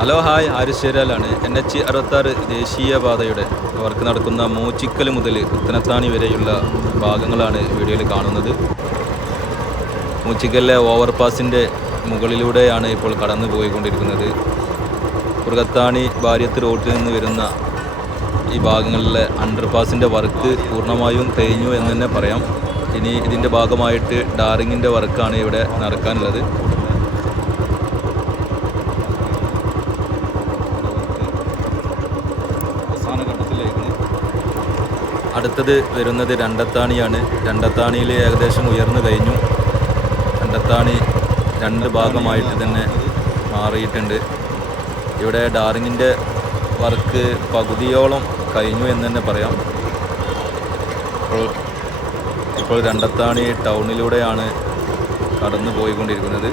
Hello hi. ആരുശ്ശേരാലാണ് N H അറുപത്താറ് ദേശീയപാതയുടെ work നടക്കുന്ന മൂച്ചിക്കൽ മുതൽ പുത്തനത്താണി വരെയുള്ള ഭാഗങ്ങളാണ് വീഡിയോയിൽ കാണുന്നത്. മൂച്ചിക്കലിലെ ഓവർപാസിന്റെ മുകളിലൂടെയാണ് ഇപ്പോൾ കടന്നു പോയിക്കൊണ്ടിരിക്കുന്നത്. കുറുകത്താണി ഭാര്യത്ത് റോഡിൽ നിന്ന് വരുന്ന ഈ ഭാഗങ്ങളിലെ അണ്ടർപാസിന്റെ വർക്ക് പൂർണമായും കഴിഞ്ഞു എന്ന് തന്നെ പറയാം. ഇനി ഇതിന്റെ ഭാഗമായിട്ട് ഡാറിങ്ങിന്റെ വർക്കാണ് ഇവിടെ നടക്കാനുള്ളത്. അടുത്തത് വരുന്നത് രണ്ടത്താണിയാണ്. രണ്ടത്താണിയിൽ ഏകദേശം ഉയർന്നു കഴിഞ്ഞു. രണ്ടത്താണി രണ്ട് ഭാഗമായിട്ട് തന്നെ മാറിയിട്ടുണ്ട്. ഇവിടെ ഡാറിങ്ങിന്റെ വർക്ക് പകുതിയോളം കഴിഞ്ഞു എന്ന് തന്നെ പറയാം. ഇപ്പോൾ ഇപ്പോൾ രണ്ടത്താണി ടൗണിലൂടെയാണ് കടന്നു പോയിക്കൊണ്ടിരിക്കുന്നത്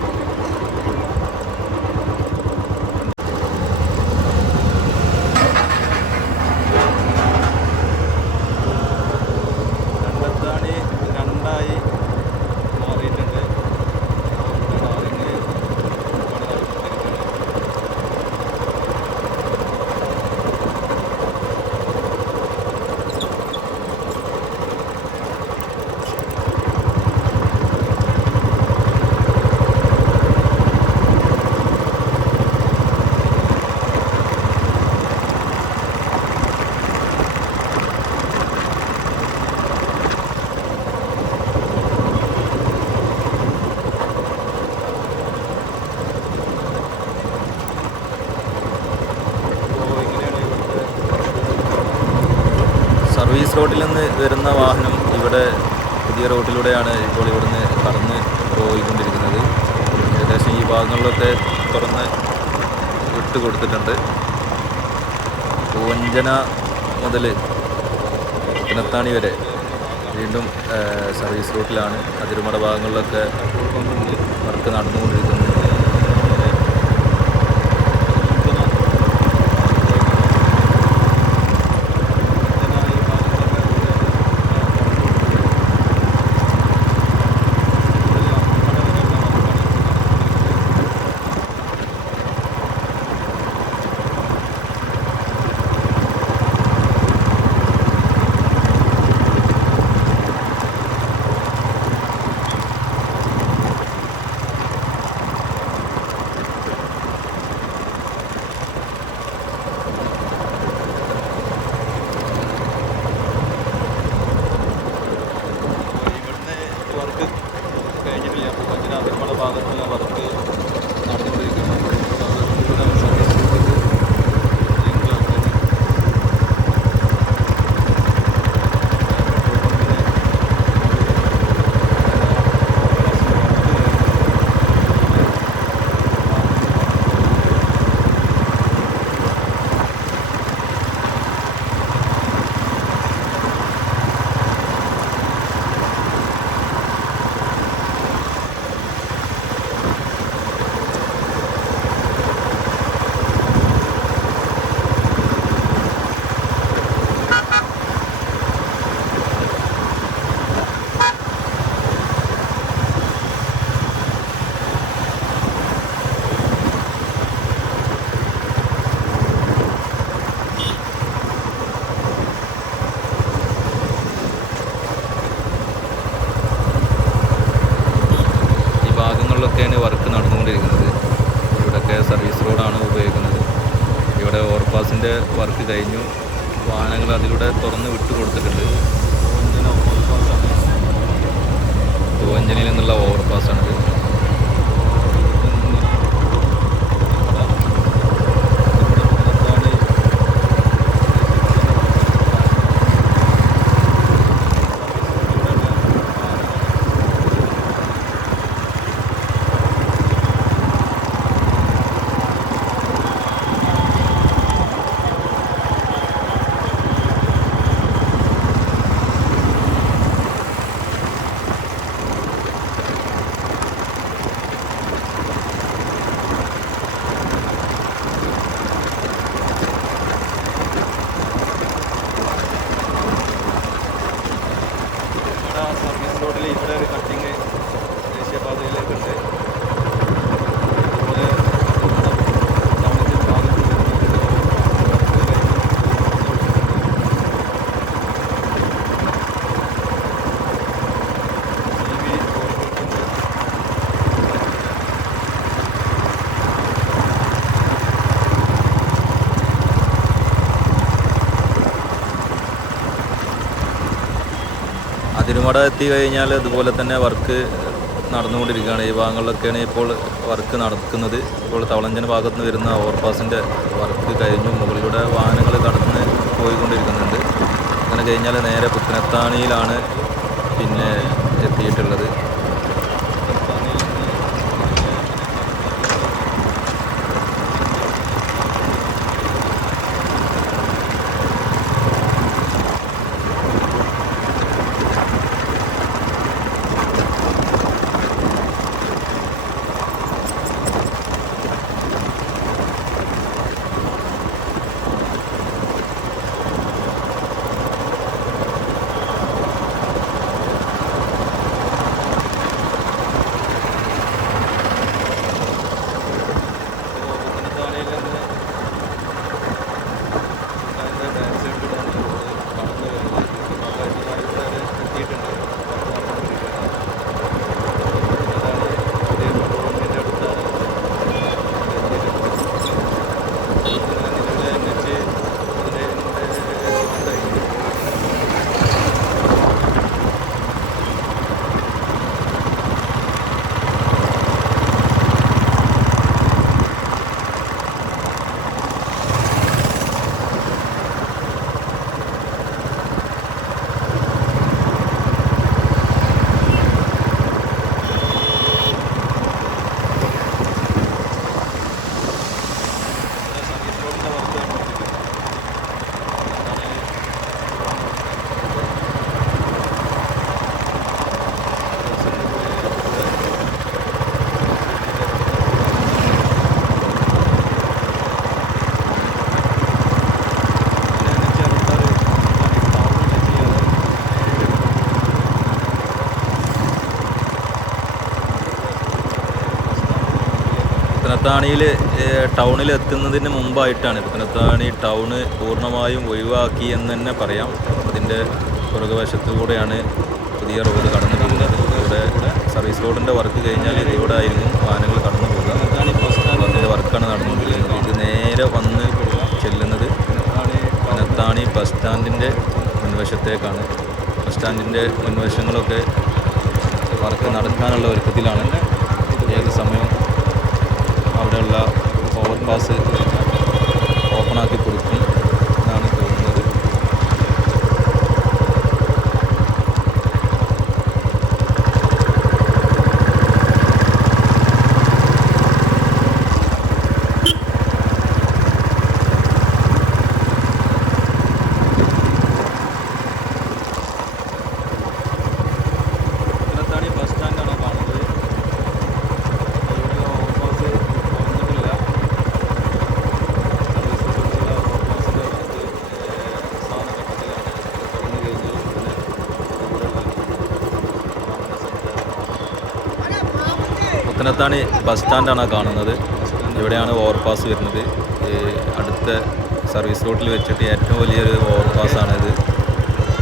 റോഡിൽ നിന്ന് വരുന്ന വാഹനം ഇവിടെ പുതിയ റോഡിലൂടെയാണ് ഇപ്പോൾ ഇവിടുന്ന് കടന്ന് പോയിക്കൊണ്ടിരിക്കുന്നത്. ഏകദേശം ഈ ഭാഗങ്ങളിലൊക്കെ തുറന്ന് വിട്ട് കൊടുത്തിട്ടുണ്ട്. പൂവഞ്ചന മുതൽ പുനത്താണി വരെ വീണ്ടും സർവീസ് റൂട്ടിലാണ്. അതിരുമട ഭാഗങ്ങളിലൊക്കെ വർക്ക് നടന്നുകൊണ്ടിരിക്കുന്നത് ഇവിടുന്ന് വർക്ക് കഴിഞ്ഞിട്ടില്ല പൂവഞ്ചന അതിരുമല ഭാഗത്തുള്ള വർക്ക് നടന്നുകൊണ്ടിരിക്കുകയാണ് ഇവിടെ സർവീസ് റൂട്ടിൽ ലിങ്ക് ആക്കുന്നത് ഈ ഭാഗങ്ങളിലൊക്കെയാണ് വർക്ക് നടന്നുകൊണ്ടിരിക്കുന്നത് ഇവിടെയൊക്കെ സർവീസ് റോഡാണ് ഉപയോഗിക്കുന്നത് ഇവിടെ ഓവർപാസിന്റെ വർക്ക് കഴിഞ്ഞു. വാഹനങ്ങൾ അതിലൂടെ തുറന്ന് വിട്ടു കൊടുത്തിട്ടുണ്ട്. പൂവഞ്ചനിൽ നിന്നുള്ള ഓവർപാസ്സാണിത് തിരുമട എത്തി കഴിഞ്ഞാൽ അതുപോലെ തന്നെ വർക്ക് നടന്നുകൊണ്ടിരിക്കുകയാണ്. ഈ ഭാഗങ്ങളിലൊക്കെയാണ് ഇപ്പോൾ വർക്ക് നടക്കുന്നത്. ഇപ്പോൾ തവളഞ്ചന ഭാഗത്ത് നിന്ന് വരുന്ന ഓവർപാസിന്റെ വർക്ക് കഴിഞ്ഞു. മുകളിലൂടെ വാഹനങ്ങൾ കടന്ന് പോയിക്കൊണ്ടിരിക്കുന്നുണ്ട്. അങ്ങനെ കഴിഞ്ഞാൽ നേരെ പുത്തനത്താണിയിലാണ് പിന്നെ എത്തിയിട്ടുള്ളത്. പുത്തനത്താണിയിൽ ടൗണിൽ എത്തുന്നതിന് മുമ്പായിട്ടാണ്. പുത്തനത്താണി ടൗണ് പൂർണമായും ഒഴിവാക്കി എന്ന് തന്നെ പറയാം. അതിന്റെ പുറകുവശത്തുകൂടെയാണ് പുതിയ റോഡ് കടന്നു പോകുന്നത് ഇവിടെ സർവീസ് റോഡിന്റെ വർക്ക് കഴിഞ്ഞാൽ ഇതിലൂടെ ആയിരിക്കും വാഹനങ്ങൾ കടന്നു അപ്പോൾ അതിന്റെ വർക്കാണ് നടന്നുകൊണ്ടിരിക്കുന്നത്. ഇത് നേരെ വന്ന് ചെല്ലുന്നത് പുത്തനത്താണി ബസ് സ്റ്റാൻഡിന്റെ മുൻവശത്തേക്കാണ്. ബസ് സ്റ്റാൻഡിന്റെ മുൻവശങ്ങളൊക്കെ വർക്ക് നടക്കാനുള്ള ഒരുക്കത്തിലാണ്. বাসে কখন আগে পড়ি സഞ്ചാരം ബസ് സ്റ്റാൻഡാണ് കാണുന്നത്. ഇവിടെയാണ് ഓവർപാസ് വരുന്നത്. അടുത്ത സർവീസ് റോഡിൽ വെച്ചിട്ട് ഏറ്റവും വലിയൊരു ഓവർപാസ്സാണിത്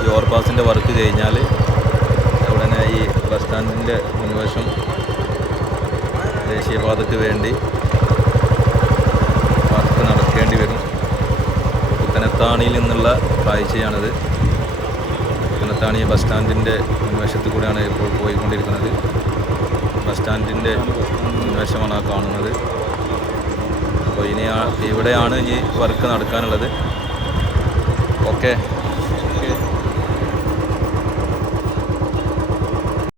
ഈ ഓവർപാസിന്റെ വർക്ക് കഴിഞ്ഞാൽ ഉടനെ ഈ ബസ് സ്റ്റാൻഡിന്റെ മുൻവശം ദേശീയപാതയ്ക്ക് വേണ്ടി വർക്ക് നടക്കേണ്ടി വരും. പുത്തനത്താണിയിൽ നിന്നുള്ള കാഴ്ചയാണിത്. പുത്തനത്താണി ബസ് സ്റ്റാൻഡിന്റെ മുൻവശത്തു കൂടെയാണ് ഇപ്പോൾ പോയിക്കൊണ്ടിരിക്കുന്നത്. ബസ് സ്റ്റാൻഡിന്റെ മുൻവശമാണ് ആ കാണുന്നത്. അപ്പോൾ ഇനി ഇവിടെയാണ് ഇനി വർക്ക് നടക്കാനുള്ളത്. ഓക്കെ